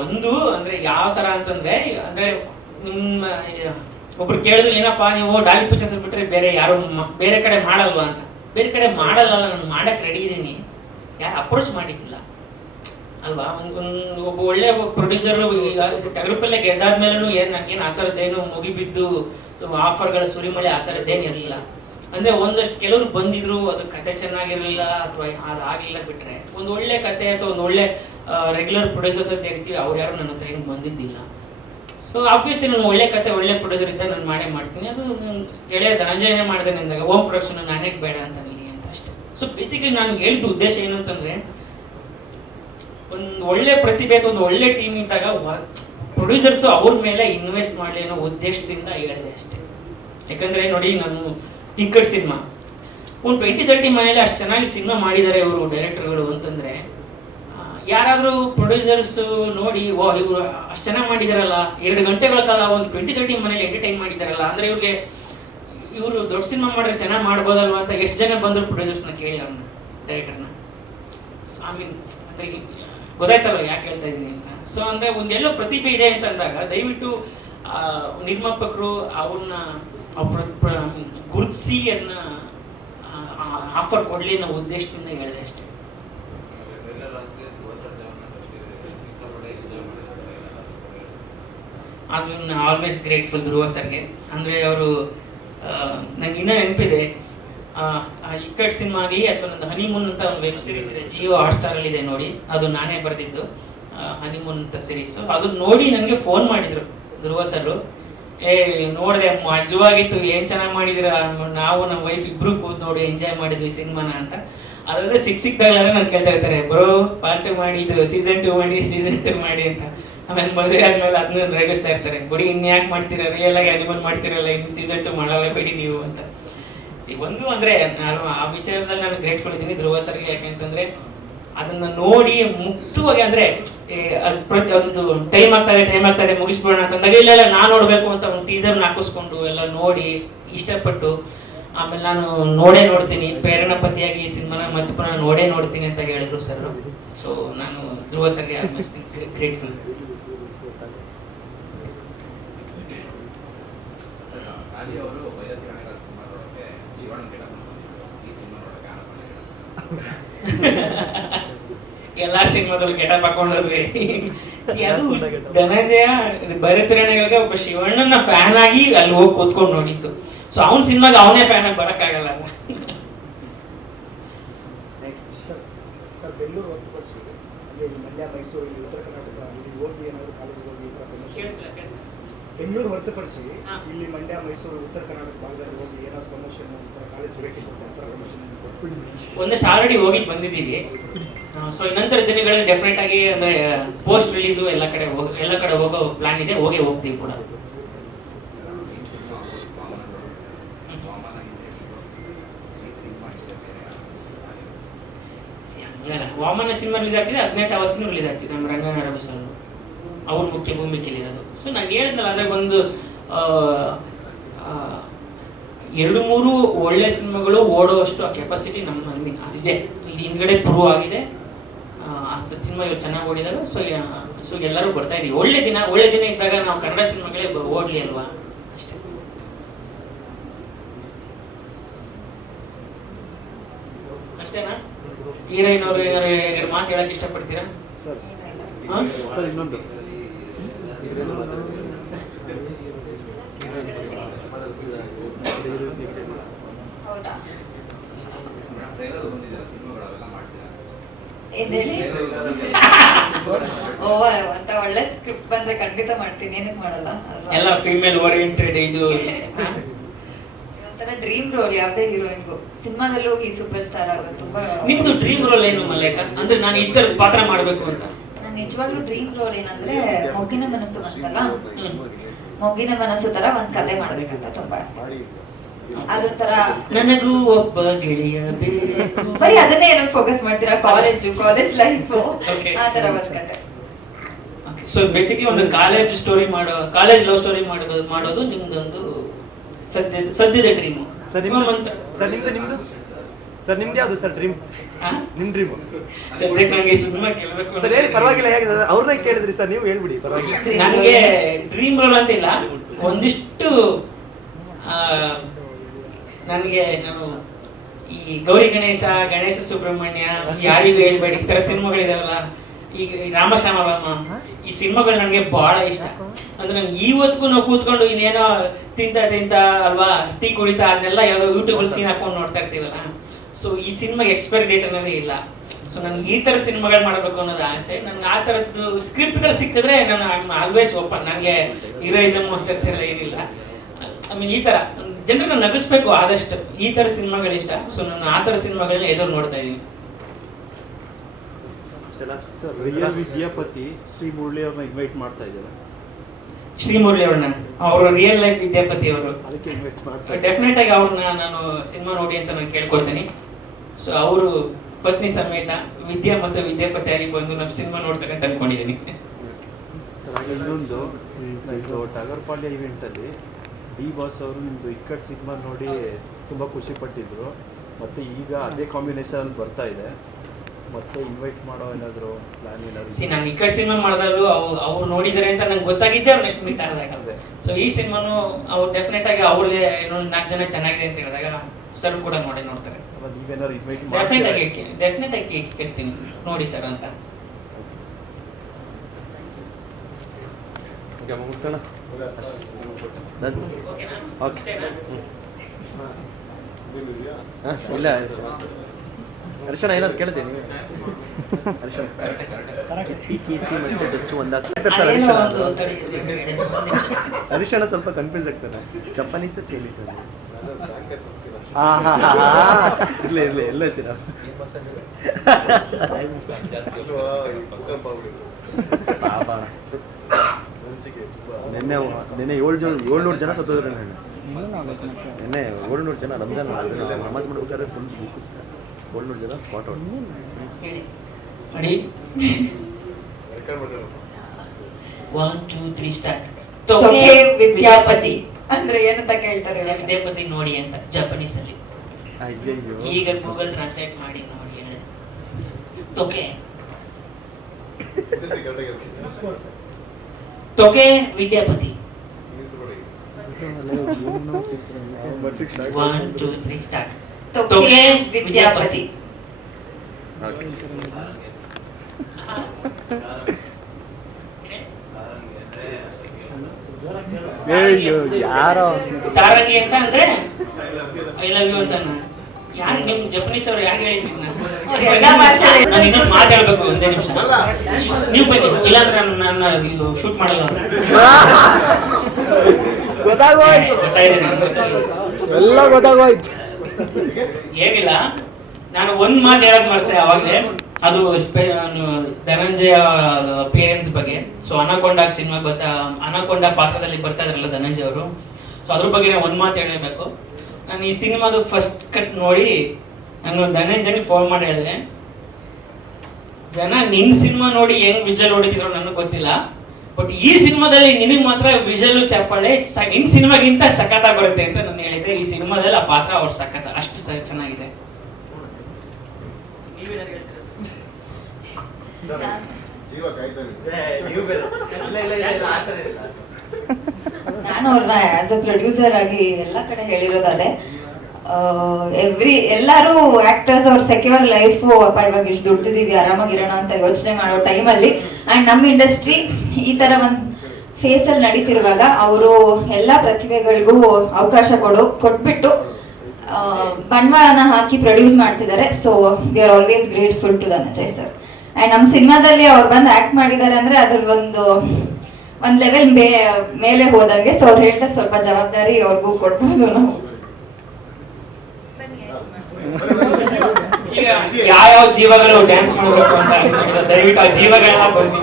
ಒಂದು ಅಂದ್ರೆ ಯಾವ ತರ ಅಂತಂದ್ರೆ ಅಂದ್ರೆ ನಿಮ್ಮ ಒಬ್ರು ಕೇಳಿದ್ರು ಏನಪ್ಪಾ ನೀವು ಡಾಲಿ ಪಿಕ್ಚರ್ಸ್ ಬಿಟ್ರೆ ಬೇರೆ ಯಾರು ಬೇರೆ ಕಡೆ ಮಾಡಲ್ವಾ ಅಂತ. ಬೇರೆ ಕಡೆ ಮಾಡಲ್ಲ, ನಾನು ಮಾಡಕ್ ರೆಡಿ ಇದ್ದೀನಿ, ಯಾರು ಅಪ್ರೋಚ್ ಮಾಡಿದ್ದಿಲ್ಲ ಅಲ್ವಾ. ಒಬ್ಬ ಒಳ್ಳೆ ಪ್ರೊಡ್ಯೂಸರ್ ಈಗ ಟಗರುಪಲ್ಲೆ ಗೆದ್ದಾದ್ಮೇಲೂ ಏನ್ ನನಗೇನು ಆ ಥರದ್ದೇನು ಮುಗಿಬಿದ್ದು ಆಫರ್ಗಳ ಸುರಿಮಳೆ ಆ ಥರದ್ದೇನು ಇರಲಿಲ್ಲ. ಅಂದ್ರೆ ಒಂದಷ್ಟು ಕೆಲವರು ಬಂದಿದ್ರು, ಅದು ಕತೆ ಚೆನ್ನಾಗಿರಲಿಲ್ಲ ಅಥವಾ ಅದಾಗಲಿಲ್ಲ ಬಿಟ್ರೆ ಒಂದು ಒಳ್ಳೆ ಕತೆ ಅಥವಾ ಒಂದು ಒಳ್ಳೆ ರೆಗ್ಯುಲರ್ ಪ್ರೊಡ್ಯೂಸರ್ಸ್ ಅಂತ ಹೇಳ್ತೀವಿ, ಅವ್ರು ಯಾರು ನನ್ನ ಹತ್ರ ಏನು ಬಂದಿದ್ದಿಲ್ಲ. ಸೊ ಆಬ್ವಿಯಸ್ಲಿ ನಾನು ಒಳ್ಳೆ ಕತೆ ಒಳ್ಳೆ ಪ್ರೊಡ್ಯೂಸರ್ ಇದ್ದ ನಾನು ಮಾಡೇ ಮಾಡ್ತೀನಿ. ಅದು ಗೆಳೆಯ ಧನಂಜಯನೇ ಮಾಡ್ತೇನೆ ಅಂದಾಗ ಹೋಮ್ ಪ್ರೊಡಕ್ಷನ್ ನಾನೇ ಬೇಡ ಅಂತ ಅಂತ ಅಷ್ಟೇ. ಸೊ ಬೇಸಿಕಲಿ ನಾನು ಹೇಳಿದ ಉದ್ದೇಶ ಏನು ಅಂತಂದ್ರೆ, ಒಂದು ಒಳ್ಳೆ ಪ್ರತಿಭೆ ಅಥವಾ ಒಂದು ಒಳ್ಳೆ ಟೀಮ್ ಇದ್ದಾಗ ಪ್ರೊಡ್ಯೂಸರ್ಸು ಅವ್ರ ಮೇಲೆ ಇನ್ವೆಸ್ಟ್ ಮಾಡಲಿ ಅನ್ನೋ ಉದ್ದೇಶದಿಂದ ಹೇಳಿದೆ ಅಷ್ಟೇ. ಯಾಕಂದ್ರೆ ನೋಡಿ, ನಾನು ಇಕ್ಕಟ್ ಸಿನಿಮಾ ಒಂದು 20-30 ಮನೇಲಿ ಅಷ್ಟು ಚೆನ್ನಾಗಿ ಸಿನಿಮಾ ಮಾಡಿದ್ದಾರೆ ಇವರು ಡೈರೆಕ್ಟರ್ಗಳು ಅಂತಂದ್ರೆ, ಯಾರಾದರೂ ಪ್ರೊಡ್ಯೂಸರ್ಸ್ ನೋಡಿ ಓ ಇವರು ಅಷ್ಟು ಚೆನ್ನಾಗಿ ಮಾಡಿದಾರಲ್ಲ, 2 ಗಂಟೆಗಳ ಕಾಲ ಒಂದು 20-30 ಮನೇಲಿ ಎಂಟರ್ಟೈನ್ ಮಾಡಿದಾರಲ್ಲ ಅಂದ್ರೆ ಇವರು ದೊಡ್ಡ ಸಿನಿಮಾ ಮಾಡಿದ್ರೆ ಚೆನ್ನಾಗಿ ಮಾಡ್ಬೋದಲ್ವ ಅಂತ ಎಷ್ಟು ಜನ ಬಂದರು ಪ್ರೊಡ್ಯೂಸರ್ಸ್ನ ಕೇಳಿ ಅವ್ರನ್ನ ಡೈರೆಕ್ಟರ್ನ. ಐ ಮೀನ್ ಅಂದ್ರೆ ಗೊತ್ತಾಯ್ತಲ್ಲ ಯಾಕೆ ಹೇಳ್ತಾ ಇದ್ದೀನಿ ಅಂತ. ಸೊ ಅಂದ್ರೆ ಒಂದೆಲ್ಲೋ ಪ್ರತಿಭೆ ಇದೆ ಅಂತ ಅಂದಾಗ ದಯವಿಟ್ಟು ನಿರ್ಮಾಪಕರು ಅವ್ರನ್ನ ಗುರುತಿಸಿ ಅದನ್ನ ಆಫರ್ ಕೊಡ್ಲಿ ಅನ್ನೋ ಉದ್ದೇಶದಿಂದ ಹೇಳಿದೆ ಅಷ್ಟೇ. ಅದನ್ನ ಆಲ್ವೇಸ್ ಗ್ರೇಟ್ಫುಲ್ ಧ್ರುವ ಸರ್ಗೆ. ಅಂದರೆ ಅವರು ನಂಗೆ ಇನ್ನೂ ನೆನಪಿದೆ, ಇಕ್ಕಟ್ ಸಿನಿಮಾ ಆಗಲಿ ಅಥವಾ ನಂದು ಹನಿಮೂನ್ ಅಂತ ಒಂದು ವೆಬ್ ಸೀರೀಸ್ ಇದೆ, ಜಿಯೋ ಹಾಟ್ಸ್ಟಾರಲ್ಲಿ ಇದೆ ನೋಡಿ, ಅದು ನಾನೇ ಬರೆದಿದ್ದು ಹನಿಮೂನ್ ಅಂತ ಸೀರೀಸು. ಅದನ್ನ ನೋಡಿ ನನಗೆ ಫೋನ್ ಮಾಡಿದರು ಧ್ರುವ ಸರ್, ನೋಡಿದೆ ಮಜವಾಗಿತ್ತು, ಏನು ಚೆನ್ನಾಗಿ ಮಾಡಿದಿರ, ನಾವು ನಮ್ಮ ವೈಫ್ ಇಬ್ರು ಕೂತ್ ನೋಡಿ ಎಂಜಾಯ್ ಮಾಡಿದ್ವಿ ಸಿನಿಮಾನ ಅಂತ. ಅದಾದ್ರೆ ಸಿಕ್ದಾಗಲೆಲ್ಲ ನಾನು ಕೇಳ್ತಾ ಇರ್ತಾರೆ, ಬರೋ ಪಾರ್ಟ್ ಮಾಡಿ ಇದು ಸೀಸನ್ 2 ಮಾಡಿ ಸೀಸನ್ 2 ಮಾಡಿ ಅಂತ. ಆಮೇಲೆ ಮದುವೆ ಆದ್ಮೇಲೆ ಅದನ್ನ ರೇಗಿಸ್ತಾ ಇರ್ತಾರೆ, ಬಡಿ ಇನ್ಯಾಕೆ ಮಾಡ್ತೀರಾ, ರಿಯಲ್ ಆಗಿ ಅನಿಮಲ್ ಮಾಡ್ತಿರಲ್ಲ, ಇನ್ನು ಸೀಸನ್ 2 ಮಾಡಲ್ಲ ಬಿಡಿ ನೀವು ಅಂತ. ಒಂದು ಅಂದ್ರೆ ನಾನು ಆ ವಿಚಾರದಲ್ಲಿ ನಾನು ಗ್ರೇಟ್ಫುಲ್ ಇದ್ದೀನಿ ಧ್ರುವ ಸರ್ಗೆ. ಯಾಕೆಂತಂದ್ರೆ ಅದನ್ನ ನೋಡಿ ಮುಕ್ತವಾಗಿ ಅಂದ್ರೆ ಪ್ರತಿ ಒಂದು ಟೈಮ್ ಆಗ್ತಾ ಇದೆ ಮುಗಿಸ್ಬಿಡೋಣ ಅಂತಂದಾಗ ಇಲ್ಲ ನಾನು ನೋಡ್ಬೇಕು ಅಂತ ಒಂದು ಟೀಸರ್ನ ಹಾಕಿಸ್ಕೊಂಡು ಎಲ್ಲ ನೋಡಿ ಇಷ್ಟಪಟ್ಟು, ಆಮೇಲೆ ನಾನು ನೋಡ್ತೀನಿ ಪ್ರೇರಣಾ ಪತಿಯಾಗಿ ಈ ಸಿನಿಮಾನ ಮತ್ತೆ ಪುನಃ ನೋಡ್ತೀನಿ ಅಂತ ಹೇಳಿದ್ರು ಸರ್. ಸೊ ನಾನು ಧ್ರುವ ಸರ್ಗೆ ಆಲ್ಮೋಸ್ಟ್ ಗ್ರೇಟ್ಫುಲ್. ಎಲ್ಲಾ ಸಿನಿಮಾದಲ್ಲಿ ಗೆಟಪ್ ಹಾಕೊಂಡ್ರಿ. ಅದು ಧನಂಜಯ ಭರತರಣಗಳಿಗೆ ಒಬ್ಬ ಶಿವಣ್ಣನ ಫ್ಯಾನ್ ಆಗಿ ಅಲ್ಲಿ ಹೋಗಿ ಕೂತ್ಕೊಂಡು ನೋಡಿದ್ದು. ಸೊ ಅವನ ಸಿನಿಮಾಗ ಅವನೇ ಫ್ಯಾನ್ ಆಗಿ ಬರಕ್ಕಾಗಲ್ಲ. ಬೆಂಗಳೂರು ಹೊರತುಪಡಿಸಿ ಇಲ್ಲಿ ಮಂಡ್ಯ, ಮೈಸೂರು, ಉತ್ತರ ಕರ್ನಾಟಕ ಭಾಗದಲ್ಲಿ ಹೋಗಿ ಏನಾದ್ರು ಪ್ರಮೋಷನ್ ಕಾಲೇಜ್ ಒಂದಷ್ಟು ಆಲ್ರೆಡಿ ಹೋಗಿ ಬಂದಿದ್ದೀವಿ. ಸೊ ಇನ್ನೊಂದರ ದಿನಗಳಲ್ಲಿ ಡೆಫಿನೆಟ್ ಆಗಿ ಅಂದ್ರೆ ಪೋಸ್ಟ್ ರಿಲೀಸು ಎಲ್ಲ ಕಡೆ ಹೋಗೋ ಪ್ಲಾನ್ ಇದೆ, ಹೋಗ್ತೀವಿ ಕೂಡ. ವಾಮನ ಸಿನಿಮಾ ರಿಲೀಸ್ ಆಗ್ತಿದೆ, 18 ಅವರ್ಸ್ನೂ ರಿಲೀಸ್ ಆಗ್ತಿದೆ ನಮ್ಮ ರಂಗನಾಥ ಸರ್, ಅವ್ರ ಮುಖ್ಯ ಭೂಮಿಕೆಯಲ್ಲಿರೋದು. ಸೊ ನಾನು ಹೇಳಿದ್ನಲ್ಲ, ಅಂದ್ರೆ ಒಂದು 2-3 ಒಳ್ಳೆ ಸಿನಿಮಾಗಳು ಓಡುವಷ್ಟು ಆ ಕೆಪಾಸಿಟಿ ನಮ್ಮಲ್ಲಿ ಅದಿದೆ. ಇದು ಹಿಂದ್ಗಡೆ ಪ್ರೂವ್ ಆಗಿದೆ. ಅಂತ ಸಿನಿಮಾ ಇವಾಗ ಚೆನ್ನಾಗಿ ಓಡಿದಾವೆ. ಸೊ ಎಲ್ಲರೂ ಬರ್ತಾ ಇದೀವಿ. ಒಳ್ಳೆ ದಿನ ಇದ್ದಾಗ ನಾವು ಕನ್ನಡ ಸಿನಿಮಾಗಳೇ ಓಡ್ಲಿ ಅಲ್ವಾ, ಅಷ್ಟೇ. ಅಷ್ಟೇನಾ? ಹೀರೋಯಿನ್ ಅವರು ಏನಾರು 2 ಮಾತು ಹೇಳಕ್ ಇಷ್ಟಪಡ್ತೀರಾ? ಇನ್ನೊಂದು ಅಂತ ಒಳ್ಳೆ ಸ್ಕ್ರಿಪ್ಟ್ ಬಂದ್ರೆ ಖಂಡಿತ ಮಾಡ್ತೀನಿ, ಏನಕ್ಕೆ ಮಾಡಲ್ಲ. ಎಲ್ಲ ಫೀಮೇಲ್ ಓರಿಯೆಂಟೆಡ್ ಇದು ಒಂಥರ ಡ್ರೀಮ್ ರೋಲ್ ಯಾವುದೇ ಹೀರೋಯಿನ್ಗೂ. ಸಿನಿಮಾದಲ್ಲೂ ಈ ಸೂಪರ್ ಸ್ಟಾರ್ ಆಗೋದು ತುಂಬಾ. ನಿಮ್ದು ಡ್ರೀಮ್ ರೋಲ್ ಏನು ಮಲ್ಲೇಕ? ಅಂದ್ರೆ ನಾನು ಈ ತರ ಪಾತ್ರ ಮಾಡ್ಬೇಕು ಅಂತ. ನಾನು ನಿಜವಾಗ್ಲೂ ಡ್ರೀಮ್ ರೋಲ್ ಏನಂದ್ರೆ ಮೊಗ್ಗಿನ ಮನಸ್ಸು ಬಂತಲ್ಲ, ಮೊಗ್ಗಿನ ಮನಸ್ಸು ತರ ಒಂದ್ ಕತೆ ಮಾಡ್ಬೇಕಂತ ತುಂಬಾ ಆಸೆ. ಅದೊಂಥರ ನನಗೂ ಒಬ್ಬ ಗೆಳೆಯ ಬೇಕು. ಬರೀ ಅದನ್ನೇ ಏನಕ್ಕೆ ಫೋಕಸ್ ಮಾಡ್ತೀರಾ? ಕಾಲೇಜ್ ಲೈಫ್ ಆ ತರ ಒಂದ್ ಕತೆ. ಸೊ ಬೇಸಿಕಲಿ ಒಂದು ಕಾಲೇಜ್ ಲವ್ ಸ್ಟೋರಿ ಮಾಡೋದು ನಿಮ್ದೊಂದು ಸದ್ಯದ ಡ್ರೀಮು. ಸರ್ ನಿಮ್ದು ಯಾವುದು ಸರ್ ಡ್ರೀಮ್? ನಿಮ್ ಡ್ರೀಮ್ ಸದ್ಯಕ್ಕೆ ನಂಗೆ ಸಿನಿಮಾ ಗೆಲ್ಬೇಕು ಸರ್ ಹೇಳಿ, ಪರವಾಗಿಲ್ಲ. ಹೇಗೆ ಅವ್ರನ್ನ ಕೇಳಿದ್ರಿ ಸರ್, ನೀವು ಹೇಳ್ಬಿಡಿ ಪರವಾಗಿಲ್ಲ. ನನಗೆ ಡ್ರೀಮ್ ರೋಲ್ ಅಂತಿಲ್ಲ, ಒಂದಿಷ್ಟು ನನಗೆ ನಾನು ಈ ಗೌರಿ ಗಣೇಶ, ಗಣೇಶ ಸುಬ್ರಹ್ಮಣ್ಯ, ಯಾರಿಗೂ ಹೇಳ್ಬೇಡಿ, ಈ ತರ ಸಿನಿಮಾಗಳಿದಾವಲ್ಲ, ಈಗ ರಾಮಶ್ಯಾಮ ಈ ಸಿನಿಮಾಗಳು ನನಗೆ ಬಹಳ ಇಷ್ಟ. ಅಂದ್ರೆ ನಂಗೆ ಇವತ್ತಿಗೂ ನಾವು ಕೂತ್ಕೊಂಡು ಇನ್ನೇನೋ ತಿಂತ ಅಲ್ವಾ ಟೀ ಕುಡಿತಾ ಅದನ್ನೆಲ್ಲ ಯಾವ ಯೂಟ್ಯೂಬ್ ಸೀನ್ ಹಾಕೊಂಡು ನೋಡ್ತಾ ಇರ್ತೀವಲ್ಲ. ಸೊ ಈ ಸಿನಿಮಾಗೆ ಎಕ್ಸ್ಪೈರಿ ಡೇಟ್ ಅನ್ನೋದೇ ಇಲ್ಲ. ಸೊ ನನಗೆ ಈ ತರ ಸಿನಿಮಾಗಳು ಮಾಡಬೇಕು ಅನ್ನೋದು ಆಸೆ. ನನ್ಗೆ ಆ ತರದ್ದು ಸ್ಕ್ರಿಪ್ಟ್ಗಳು ಸಿಕ್ಕಿದ್ರೆ ನಾನು ಆಲ್ವೇಸ್ ಓಪನ್. ನನಗೆ ಹೀರೋಯಿಸಮ್ ಅಂತ ಇರ್ತಿರಲ್ಲ, ಏನಿಲ್ಲ. ಐ ಮೀನ್ ಈ ತರ ಜನರನ್ನ ನಗಿಸ್ಬೇಕು ಆದಷ್ಟು, ಈ ತರ ಸಿನಿಮಾಗಳು ಇಷ್ಟ. ಸೊ ನಾನು ಆ ತರ ಸಿನಿಮಾಗಳನ್ನ ಎದುರು ನೋಡ್ತಾ ಇದ್ದೀನಿ. ಸರ್ ರಿಯಲ್ ವಿದ್ಯಾಪತಿ ಶ್ರೀ ಮುರಳಿ ಅವ್ರನ್ನ ಇನ್ವೈಟ್ ಮಾಡ್ತಾ ಇದ್ದಾರೆ. ಶ್ರೀ ಮುರಳಿ ಅವ್ರನ್ನ, ಅವರು ರಿಯಲ್ ಲೈಫ್ ವಿದ್ಯಾಪತಿ ಅವರು, ಅದಕ್ಕೆ ಇನ್ವೈಟ್ ಮಾಡ್ತಾ ಡೆಫಿನೆಟ್ ಆಗಿ ಅವ್ರನ್ನ ನಾನು ಸಿನಿಮಾ ನೋಡಿ ಅಂತ ನಾನು ಕೇಳ್ಕೊಳ್ತೀನಿ. ಸೊ ಅವರು ಪತ್ನಿ ಸಮೇತ ವಿದ್ಯಾ ಮತ್ತು ವಿದ್ಯಾಪತಿ ಆಗಿ ಬಂದು ನಮ್ಮ ಸಿನಿಮಾ ನೋಡ್ತಕ್ಕಂತ ಅನ್ಕೊಂಡಿದ್ದೀನಿ. ಸರ್ ಹಾಗೆ ಇನ್ನೊಂದು, ಇದು ಟಗರ್ ಪಾಳ್ಯ ಇವೆಂಟಲ್ಲಿ ಡಿ ಬಾಸ್ ಅವರು ನಿಮ್ಮದು ಇಕ್ಕಟ್ ಸಿನಿಮಾ ನೋಡಿ ತುಂಬ ಖುಷಿ ಪಟ್ಟಿದ್ರು. ಮತ್ತು ಈಗ ಅದೇ ಕಾಂಬಿನೇಷನ್ ಬರ್ತಾ ಇದೆ, ಮತ್ತೆ ಇನ್ವೈಟ್ ಮಾಡೋ ಏನಾದರೂ ಪ್ಲಾನ್ ಏನಾದರೂ? ನಾನು ಈ ಕಡೆ ಸಿನಿಮಾ ಮಾಡಿದಾಗಲೂ ಅವ್ರು ನೋಡಿದ್ದಾರೆ ಅಂತ ನಂಗೆ ಗೊತ್ತಾಗಿದ್ದೆ ಅವ್ರು ನೆಕ್ಸ್ಟ್ ಮೀಟ್ ಆದಾಗ. ಸೊ ಈ ಸಿನಿಮಾನು ಅವ್ರು ಡೆಫಿನೆಟ್ ಆಗಿ ಅವ್ರಿಗೆ ಇನ್ನೊಂದು 4 ಜನ ಚೆನ್ನಾಗಿದೆ ಅಂತ ಹೇಳಿದಾಗ ಸರ್ ಕೂಡ ನೋಡ್ತಾರೆ. ನೀವೇನಾದ್ರು ಇನ್ವೈಟ್ ಡೆಫಿನೆಟ್ ಆಗಿ ಕೇಳ್ತೀನಿ ನೋಡಿ ಸರ್ ಅಂತ. ಮುಗಿಸೋಣ. ಓಕೆ, ಇಲ್ಲ ಹರ್ಷಣ ಏನಾದ್ರು ಕೇಳಿದೆ ನೀವು? ಹರ್ಷಣ ಹರಿಶಣ ಸ್ವಲ್ಪ ಕನ್ಫ್ಯೂಸ್ ಆಗ್ತಾನೆ. ಜಪಾನೀಸ್ ಚೈನೀಸ್ ಇರ್ಲಿ ಇರ್ಲಿ ಎಲ್ಲ ಇರ್ತೀರಾ? ನಿನ್ನೆ 700 ಜನ ಸತ್ತೋದ್ರೆ. ನಿನ್ನೆ 700 ಜನ ರಂಜಾನ್ ನಮಾಜ್ ಮಾಡ್ಬೇಕಾದ್ರೆ ಫುಲ್ 700 ಜನ ಸ್ಪಾಟ್ ಔಟ್. ಮಾಡಿ 1 2 3 ಸ್ಟಾರ್ಟ್. ತೊಕೆ ವಿದ್ಯಾಪತಿ ಅಂದ್ರೆ ಏನಂತ ಕೇಳ್ತಾರೆ? ವಿದ್ಯಾಪತಿ ನೋಡಿ ಅಂತ ಜಪಾನೀಸ್ ಅಲ್ಲಿ. ಅಯ್ಯಯ್ಯೋ, ಈಗ ಗೂಗಲ್ ಟ್ರಾನ್ಸ್ಲೇಟ್ ಮಾಡಿ ನೋಡಿ ಹೇಳಿ. ತೊಕೆ ತೊಕೆ ವಿದ್ಯಾಪತಿ. 1 2 3 ಸ್ಟಾರ್ಟ್. ತೊಕೆ ವಿದ್ಯಾಪತಿ. ಯಾರೋ ಸಾರಂಗಿ ಅಂತ ಅಂದ್ರೆ ಐ ಲವ್ ಯು ಅಂತ. ಯಾರು ನಿಮ್ ಜಪನೀಸ್ ಅವ್ರು ಯಾರು ಹೇಳಿದ್ನ? ನಾನು ಇನ್ನೊಂದು ಮಾತಾಡ್ಬೇಕು, ಒಂದೇ ನಿಮಿಷ. ನೀವು ಬನ್ನಿ, ಇಲ್ಲಾಂದ್ರೆ ನನ್ನ ಇದು ಶೂಟ್ ಮಾಡಲ್ಲ. ಗೊತ್ತಾಗೋಯ್ತು, ಎಲ್ಲ ಗೊತ್ತಾಗೋಯ್ತು. ಏನಿಲ್ಲ, ನಾನು ಒಂದ್ ಮಾತು ಹೇಳಕ್ ಮಾಡ್ತೆ ಅವಾಗ್ಲೇ. ಅದು ಧನಂಜಯ ಪೇರೆಂಟ್ಸ್ ಬಗ್ಗೆ. ಸೊ ಅನಕೊಂಡ ಸಿನಿಮಾ ಅನಕೊಂಡ ಪಾತ್ರದಲ್ಲಿ ಬರ್ತಾ ಇದ್ರಲ್ಲ ಧನಂಜಯ ಅವರು. ಸೊ ಅದ್ರ ಬಗ್ಗೆ ನಾನು ಒಂದ್ ಮಾತು ಹೇಳಬೇಕು. ನಾನು ಈ ಸಿನಿಮಾದು ಫಸ್ಟ್ ಕಟ್ ನೋಡಿ ನಾನು ಧನಂಜಯನಿಗೆ ಫೋನ್ ಮಾಡಿ ಹೇಳಿದೆ, ಜನ ನಿನ್ ಸಿನಿಮಾ ನೋಡಿ ಹೆಂಗ್ ವಿಜುವಲ್ ಹೊಡಿತಿದ್ರು ನನಗೆ ಗೊತ್ತಿಲ್ಲ, ಬಟ್ ಈ ಸಿನಿಮಾದಲ್ಲಿ ನಿನಗೆ ಮಾತ್ರ ವಿಜುವಲ್ ಚಪ್ಪಾಳೆ ನಿನ್ ಸಿನಿಮಾಗಿಂತ ಸಖತ್ತಾಗಿ ಬರುತ್ತೆ ಅಂತ ನಾನು ಹೇಳಿದ್ದೆ. ಈ ಸಿನಿಮಾದಲ್ಲಿ ಆ ಪಾತ್ರ ಅವ್ರು ಸಖತ್, ಅಷ್ಟು ಚೆನ್ನಾಗಿದೆ. ನಾನು ಅವ್ರನ್ನ ಆಸ್ ಅ ಪ್ರೊಡ್ಯೂಸರ್ ಆಗಿ ಎಲ್ಲ ಕಡೆ ಹೇಳಿರೋದೇ, ಎಲ್ಲರೂ ಆಕ್ಟರ್ಸ್ ಅವ್ರ ಸೆಕ್ಯೂರ್ ಲೈಫ್, ಅಪ್ಪ ಇವಾಗ ಇಷ್ಟು ದುಡ್ದಿದೀವಿ ಆರಾಮಾಗಿರೋಣ ಅಂತ ಯೋಚನೆ ಮಾಡೋ ಟೈಮಲ್ಲಿ ಅಂಡ್ ನಮ್ಮ ಇಂಡಸ್ಟ್ರಿ ಈ ತರ ಒಂದು ಫೇಸಲ್ಲಿ ನಡೀತಿರುವಾಗ ಅವರು ಎಲ್ಲ ಪ್ರತಿಭೆಗಳಿಗೂ ಅವಕಾಶ ಕೊಟ್ಬಿಟ್ಟು ಬಂಡವಾಳನ ಹಾಕಿ ಪ್ರೊಡ್ಯೂಸ್ ಮಾಡ್ತಿದ್ದಾರೆ. So we are always grateful to Dhananjay sir. And ನಮ್ಮ ಸಿನಿಮಾದಲ್ಲಿ ಅವ್ರು ಬಂದು ಆಕ್ಟ್ ಮಾಡಿದ್ದಾರೆ ಅಂದ್ರೆ ಅದ್ರ ಒಂದು ಲೆವೆಲ್ ಮೇಲೆ ಹೋದಂಗೆ. ಸೊ ಅವ್ರು ಹೇಳ್ದಾಗ ಸ್ವಲ್ಪ ಜವಾಬ್ದಾರಿ ಅವ್ರಿಗೂ ಕೊಡ್ಬೋದು ನಾವು. ಈಗ ಯಾವ ಜೀವಗಳು ಡ್ಯಾನ್ಸ್ ಮಾಡಬೇಕು ಅಂತ ದಯವಿಟ್ಟು ಆ ಜೀವಗಳನ್ನ ಬಂದು